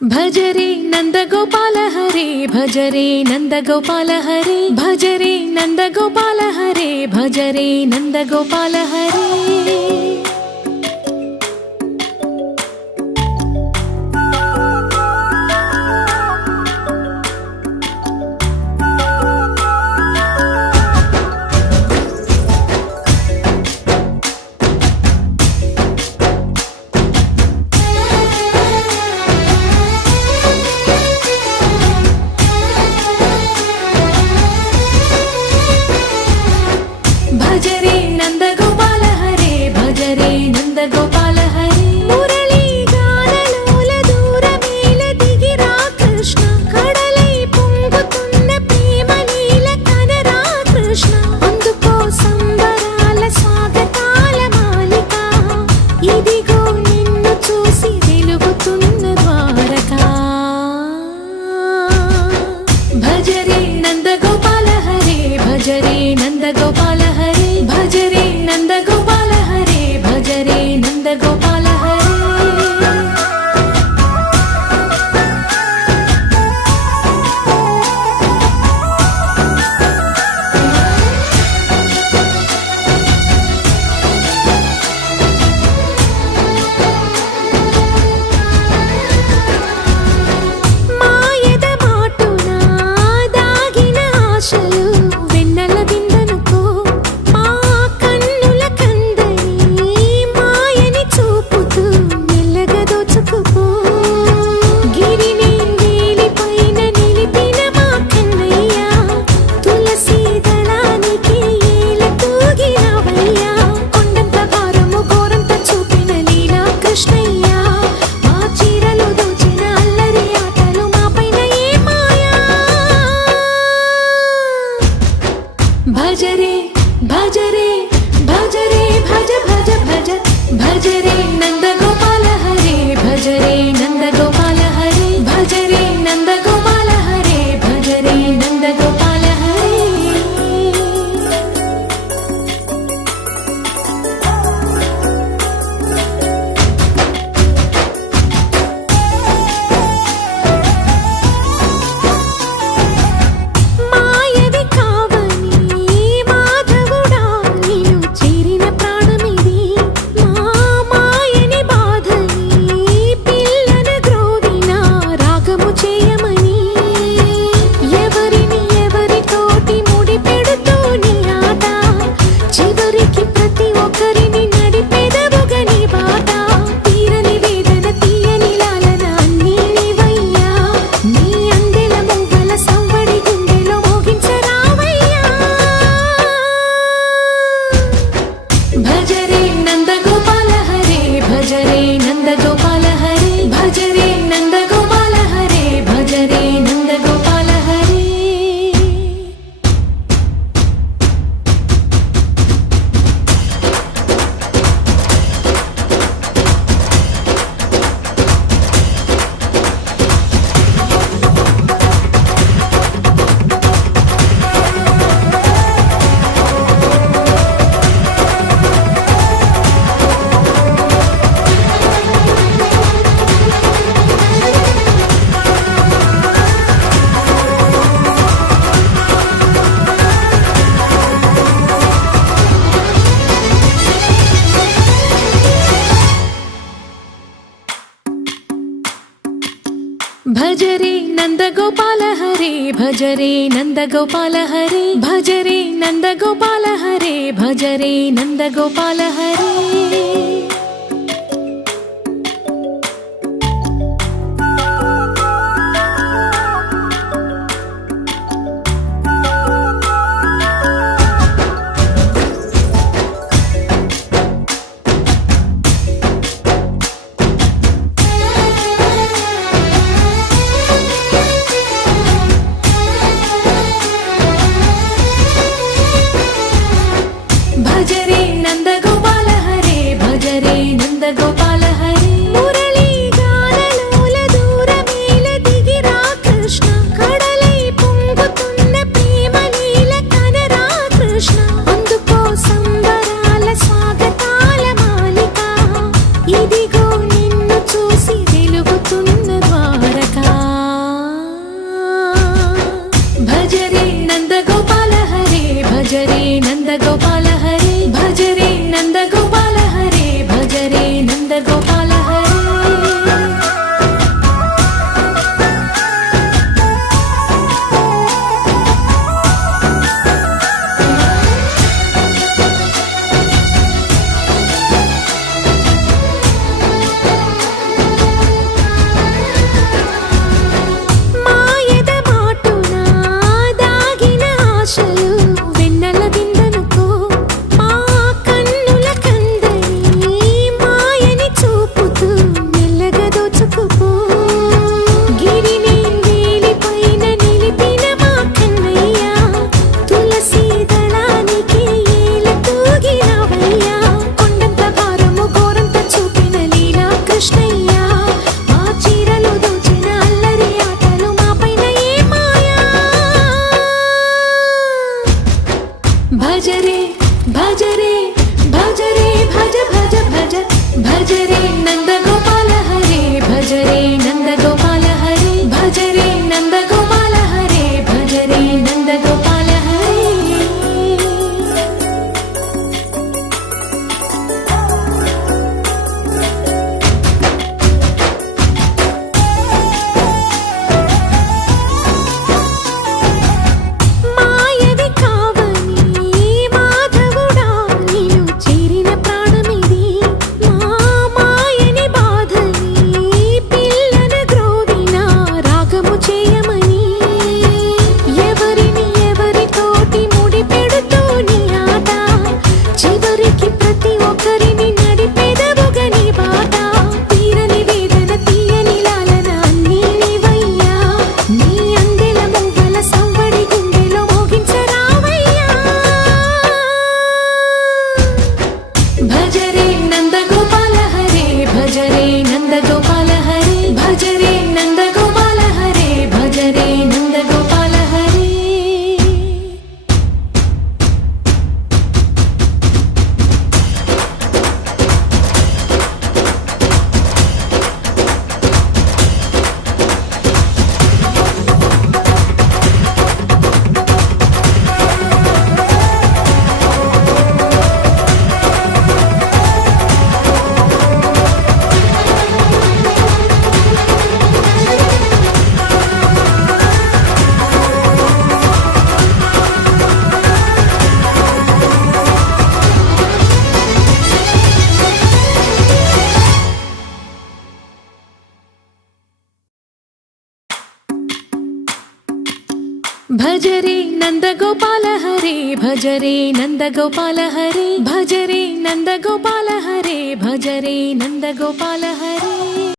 भज रे नंद गोपाल हरे भज रे नंद गोपाल हरे भज रे नंद गोपाल हरे भज रे नंद गोपाल हरे। भज रे नंद गोपाल हरे भज रे नंद गोपाल हरे। मुरली गानलोल दूरमेल दिगिरा कृष्ण कड़लै పొంగుతున్న ప్రేమ నీల కనరా కృష్ణ। అందుకో సంబరాల స్వాగతాల మాలిక ఇదిగో నిన్ను చూసి వెలుగుతున్న ద్వారకా। భజ రే నంద గోపాల హరే భజ రే నంద గోపాల हरे भज रे नंद गोपाल हरे भज रे नंद गोपाल हरे। మాయద మాటున దాగిన ఆశలు వెన్నెల విందనుకో మా కన్నుల కందని మాయని చూపుతూ మెల్లగా దోచుకుపో। గిరిని వేలిపైన నిలిపిన మా కన్నయ్య తులసి దళానికి ఏల తూగినవయ్యా। కొండంత భారము ఘోరంత చూపిన లీలా కృష్ణయ్య మా చీరలు దోచిన అల్లరి ఆటలు మా పైన ఏ మాయా। भज रे भज रे भज रे भज भज भज भज रे नंद गोपाल हरे भज रे नंद गोपाल हरे भज रे नंद गोपाल हरे भज रे नंद गोपाल हरे। మాయవి కావని మాధవుడా నీవు చేరిన ప్రాణమిది మా మాయని బాధని పిల్లన గ్రోవిన రాగము చేయమని। ఎవరిని ఎవరితోటి ముడి పెడుతూ నీ ఆట చివరికి ప్రతి ఒక్కరిని నడిపెదవుగా నీ బాట। తీరని వేదన తీయని లాలన అన్నీ నీవయ్యా నీ అందెల మువ్వల సవ్వడి గుండెలో మోగించరావయ్యా। భజ రే నంద గోపాల హరే భజ రే నంద గోపాల హరే భజ రే నంద గోపాల హరే భజ రే నంద గోపాల హరే। भज रे नंद गोपाल हरे भज रे नंद गोपाल हरे भज रे नंद गोपाल हरे भज रे नंद गोपाल हरे। भज रे नंद गोपाल हरे भज रे नंद गोपाल हरे भज रे नंद गोपाल हरे भज रे नंद गोपाल हरे भज रे नंद गोपाल हरे మాయవి కావని మాధవుడా నీవు చేరిన ప్రాణమిది మా మాయని బాధని పిల్లన గ్రోవిన రాగము చేయమని ఎవరిని ఎవరితోటి ముడి పెడుతూ నీ ఆట చివరికి ప్రతి ఒక్కరిని నడిపెదవుగని బాట తీరని వేదన తీయని లాలన అన్నీ నీవయ్యా నీ అందెల మువ్వల సవ్వడి గుండెలో మోగించరావయ్యా భజ రే నంద గోపాల హరే భజ రే నంద గోపాల హరే భజ రే నంద గోపాల హరే భజ రే నంద గోపాల హరే भज रे नंद गोपाल हरे भज रे नंद गोपाल हरे भज रे नंद गोपाल हरे भज रे नंद गोपाल हरे